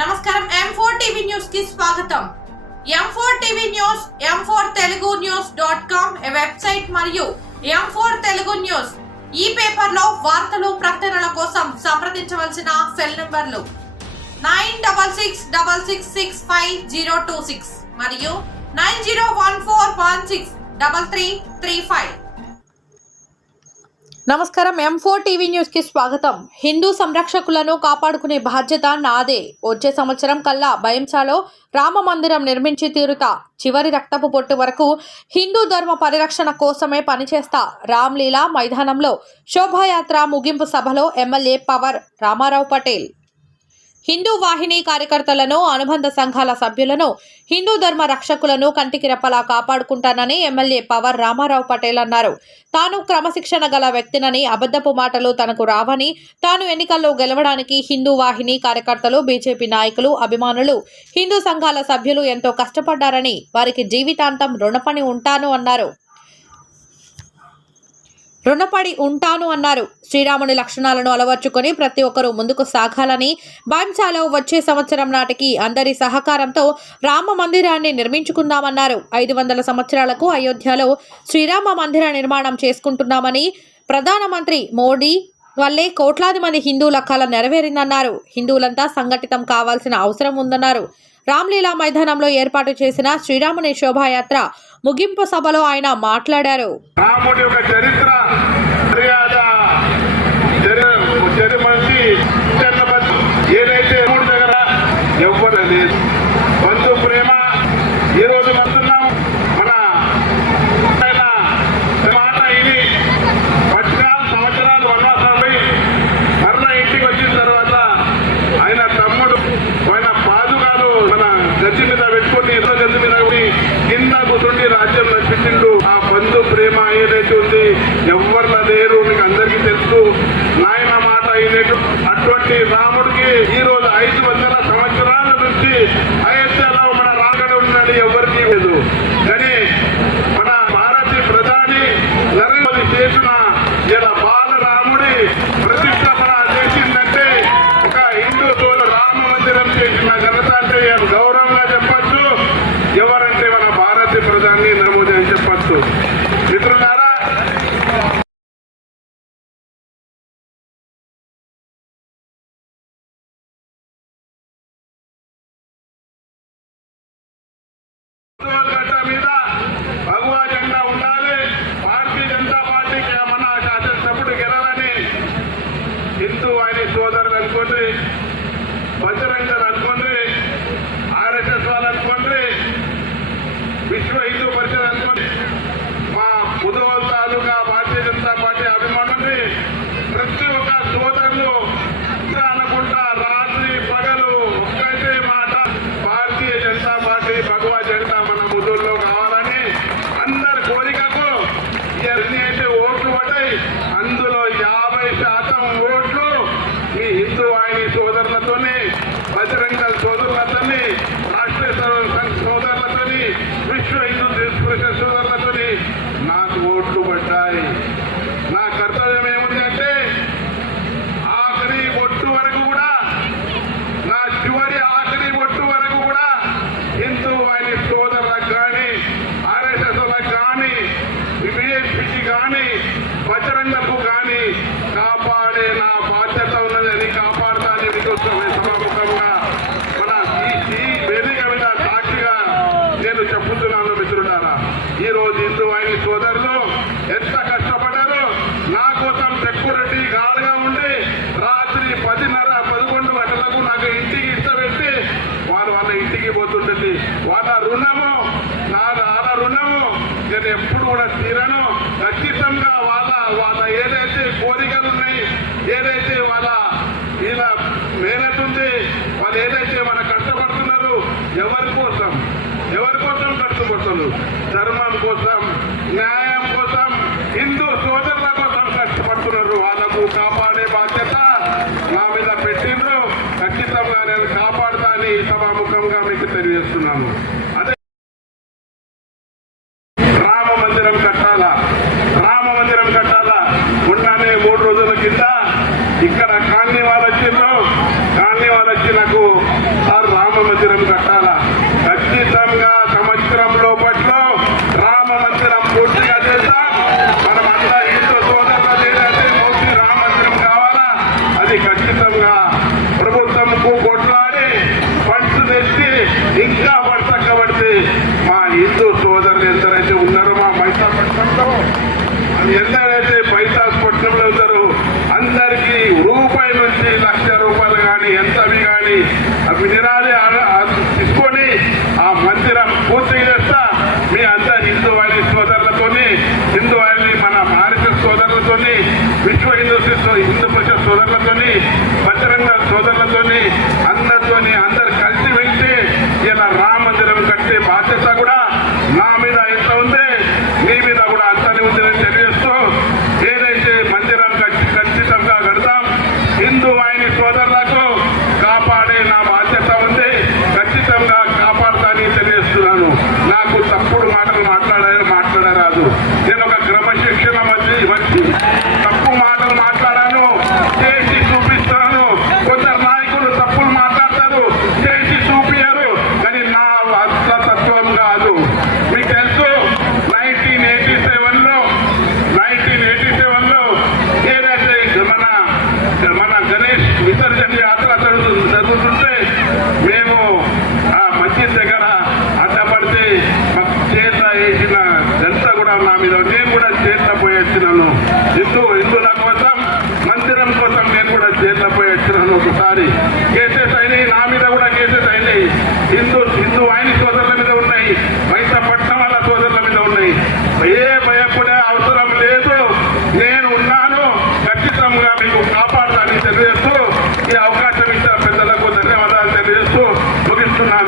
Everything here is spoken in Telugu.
నమస్కారం M4 టీవీ న్యూస్ కి స్వాగతం. M4 TV news m4telugunews.com website మరియు M4 తెలుగు న్యూస్ ఈ పేపర్ లో వార్తలు ప్రకటనల కోసం సంప్రదించవలసిన సెల్ నంబర్లు 9666650026 మరియు 9014163335. నమస్కారం. M4 టీవీ న్యూస్ కి స్వాగతం. హిందూ సంరక్షకులను కాపాడుకునే బాధ్యత నాదే. వచ్చే సంవత్సరం కల్లా భయంసాలో రామ మందిరం నిర్మించి తీరుతా. చివరి రక్తపు పొట్టు వరకు హిందూ ధర్మ పరిరక్షణ కోసమే పనిచేస్తా. రామ్లీలా మైదానంలో శోభాయాత్ర ముగింపు సభలో ఎమ్మెల్యే పవర్ రామారావు పటేల్. హిందూ వాహిని కార్యకర్తలను, అనుబంధ సంఘాల సభ్యులను, హిందూ ధర్మ రక్షకులను కంటికి రెప్పలా కాపాడుకుంటానని ఎమ్మెల్యే పవర్ రామారావు పటేల్ అన్నారు. తాను క్రమశిక్షణ గల వ్యక్తినని, అబద్ధపు మాటలు తనకు రావని, తాను ఎన్నికల్లో గెలవడానికి హిందూ వాహిని కార్యకర్తలు, బీజేపీ నాయకులు, అభిమానులు, హిందూ సంఘాల సభ్యులు ఎంతో కష్టపడ్డారని, వారికి జీవితాంతం రుణపడి ఉంటాను అన్నారు. శ్రీరాముని లక్షణాలను అలవర్చుకొని ప్రతి ఒక్కరూ ముందుకు సాగాలని, బాన్సాలో వచ్చే సంవత్సరం నాటికి అందరి సహకారంతో రామ మందిరాన్ని నిర్మించుకుందామన్నారు. 500 సంవత్సరాలకు అయోధ్యలో శ్రీరామ మందిర నిర్మాణం చేసుకుంటున్నామని, ప్రధానమంత్రి మోడీ వల్లే కోట్లాది మంది హిందువుల కల నెరవేరిందన్నారు. హిందువులంతా సంఘటితం కావాల్సిన అవసరం ఉందన్నారు. రామ్లీలా మైదానంలో ఏర్పాటు చేసిన శ్రీరాముని శోభాయాత్ర ముగింపు సభలో ఆయన మాట్లాడారు. రాముడి యొక్క చరిత్ర ఏదైతే దగ్గర ఎవ్వరు లేదు. బంధు ప్రేమ ఈ రోజు వస్తున్నాం. మన మాట ఇది 14 సంవత్సరాలు వనవాసం పోయి మరలా ఇంటికి వచ్చిన తర్వాత ఆయన తమ్ముడు ఆయన పాదుగాలు మన గచ్చి మీద పెట్టుకుని ఎన్నో గచ్చి మీద కింద కూర్చుండి రాజ్యం నడిపించిండు. ఆ బంధు ప్రేమ ఏదైతే ఉంది ఎవరిలా లేరు, మీకు అందరికీ తెలుసు. నాయన మాట అయినట్టు అటువంటి రాముడికి ఈ రోజు 500 సంవత్సరాల నుంచి అయోధ్యలో మన రాగడ ఉన్నది ఎవరికి లేదు. కానీ మన భారతీయ ప్రధాని నరేంద్ర మోదీ చేసిన ఇలా బాలరాముడి ప్రతిష్టపన చేసిందంటే ఒక హిందూ సోదరు రామ మందిరం చేసిన ఘనత అంటే గౌరవంగా చెప్పచ్చు. ఎవరంటే మన భారతీయ ప్రధాని నరేంద్ర మోదీ అని చెప్పచ్చు. మిత్రులారా, మీద భగవా జెండా ఉండాలి. భారతీయ జనతా పార్టీకి మన శాసనసభ్యుడు గెలవాలని హిందూ ఆయన సోదరులు అనుకోండి, బజరంగలు అనుకోండి, RSS వాళ్ళు అనుకోండి, విశ్వ హిందూ పరిషత్ అనుకోండి, మా ముదోల్ తాలూకా భారతీయ జనతా పార్టీ అభిమానులు ప్రతి ఒక్క సోదరులు అనుకుంటా రాత్రి పగలు ఒక్కటే మాట భారతీయ జనతా పార్టీ భగవా జెండా మన ముదోల్లో కావాలని అందరి కోరికకు ఎన్ని అయితే ఓట్లు పడ్డాయి అందులో 50% ఓట్లు ఈ హిందూ వాహిని సోదరులతోని, బజరంగ సోదరులతోని, రాష్ట్రీయ సోదరులతోని, విశ్వ హిందూ పరిషత్ సోదరులతోని నాకు ఓట్లు పడ్డాయి. నా కర్తవ్యం ఏముంది అంటే ఆఖరి ఒట్టు వరకు కూడా, నా చివరి ఆఖరి ఒట్టు వరకు కూడా హిందూ వాహిని సోదరులకు కానీ, RSS కానీ, BJPకి కానీ, బజరంగకు కానీ కాపాడే నా బాధ్యత ఉన్నది. అది కాపాడుతాని మీకు సభాముఖంగా మన ఈ వేదిక మీద సాక్షిగా నేను చెప్పుతున్నాను. మిత్రులారా, ఈ రోజు హిందూ వాహిని సోదరులు ఎంత కష్టపడ్డారో నా కోసం సెక్యూరిటీ గార్డ్గా ఉండి రాత్రి 10:30-11 గంటలకు నాకు ఇంటికి ఇష్టపెట్టి వాళ్ళ ఇంటికి పోతుంటుంది. వాళ్ళ రుణము నేను ఎప్పుడు కూడా తీరను. ఖచ్చితంగా వాళ్ళ ఏదైతే కోరికలు ఉన్నాయి, ఏదైతే వాళ్ళ మేనత్ ఉంది, వాళ్ళు ఏదైతే మన కష్టపడుతున్నారు, ఎవరి కోసం కష్టపడుతున్నారు? ధర్మం కోసం, న్యాయం కోసం, హిందూ సోదరుల కోసం కష్టపడుతున్నారు. వాళ్ళకు కాపాడే బాధ్యత నా మీద పెట్టిండ్రు. ఖచ్చితంగా నేను కాపాడుతానని సభాముఖంగా మీకు తెలియజేస్తున్నాను. అదే రామ మందిరం కట్టాలా ఉండనే 3 రోజుల కింద ఇక్కడ కాలనీ వాళ్ళు వచ్చి నాకు మందిరం కట్టాలా. ఖచ్చితంగా సంవత్సరం లోపట్లో రామ మందిరం పూర్తిగా చేస్తాం. మనమంతా హిందూ సోదరులు ఏదైతే మోదీ రామ మందిరం కావాలా, అది ఖచ్చితంగా ప్రభుత్వంకు కొట్లాడి ఫండ్స్ తెచ్చి ఇంకా పడతక్కబడితే మా హిందూ సోదరులు ఎంతైతే ఉన్నారో మా మైసాపట్నంలో ఎందరైతే పైసాపట్నంలో ఉన్నారో అందరికీ రూపాయి నుంచి ₹1,00,000 కానీ ఎంతవి కానీ అవి నిరాలి తీసుకొని ఆ మందిరం పూర్తి చేస్తా. మీ అందరు హిందూ వారి సోదరులతోని, హిందూ వారిని మన ఆర్ఎస్ఎస్ సోదరులతోని, విశ్వ హిందూ పరిషత్ సోదరులతోని, బజరంగ సోదరులతోని, అందరితోని అందరు కలిసి వెళ్తే ఇలా రామ మందిరం కట్టే బాధ్యత కూడా నా మీద ఎంత ఉంది, మీ మీద కూడా అంతనే ఉందని తెలియజేస్తూ ఏదైతే మందిరం ఖచ్చితంగా కడతాం. హిందూ వాహిని సోదరులకు కాపాడే నా బాధ్యత ఉంది, ఖచ్చితంగా కాపాడుతానని తెలియజేస్తున్నాను. నాకు తప్పుడు మాటలు మాట్లాడరాదు. నేను ఒక క్రమశిక్షణ వచ్చి తప్పు మాటలు మాట్లాడాను, చేసి చూపిస్తాను. కొందరు నాయకులు తప్పులు మాట్లాడతారు, చేసి చూపించారు, కానీ నా అంత తత్వం కాదు. మీకు తెలుసు 1987లో ఏదైతే మన గణేష్ విసర్జన యాత్ర జరుగుతుంటే మేము ఆ మస్జిద్ దగ్గర అడ్డపడితే మాకు చేత వేసిన ఎంత కూడా నా మీద, నేను కూడా చేత పోయేసినాను. హిందూ